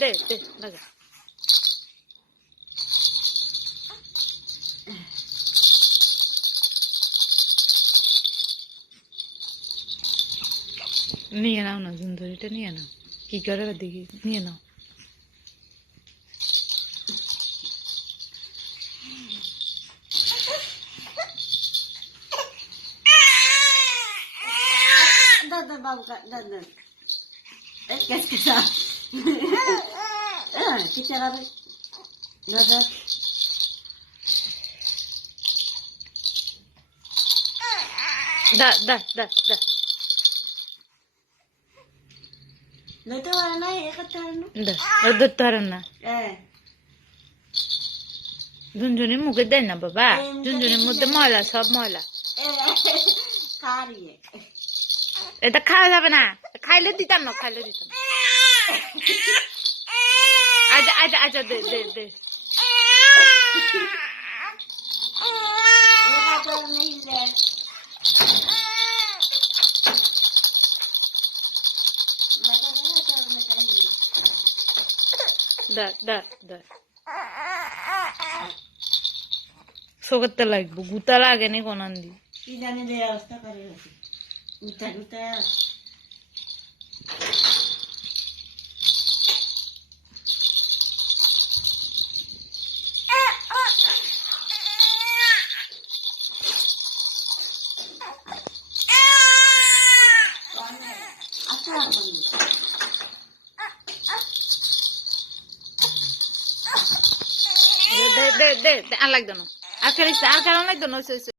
দে লাগা নিয়ে নাও না সুন্দরীটা নিয়ে নাও কি করে দেখি নিয়ে নাও दादा बाबू का दादा कैसे सा कितना रहा दादा दा नहीं तो वाला नहीं एक तारनो दा তারেন না ঝুনঝুনির মুখে দেন না বাবা ঝুনঝুনির মধ্যে ময়লা সব ময়লা खा रही है এটা খাওয়া যাবে না খাইলে দিতাম না আচ্ছা দে नहीं है দে সোগতে লাগবো গুতা লাগে নি কোনান দি কি জানি রে অবস্থা করে উঠা দে আর লাগতো না আর কারণ লাগতো না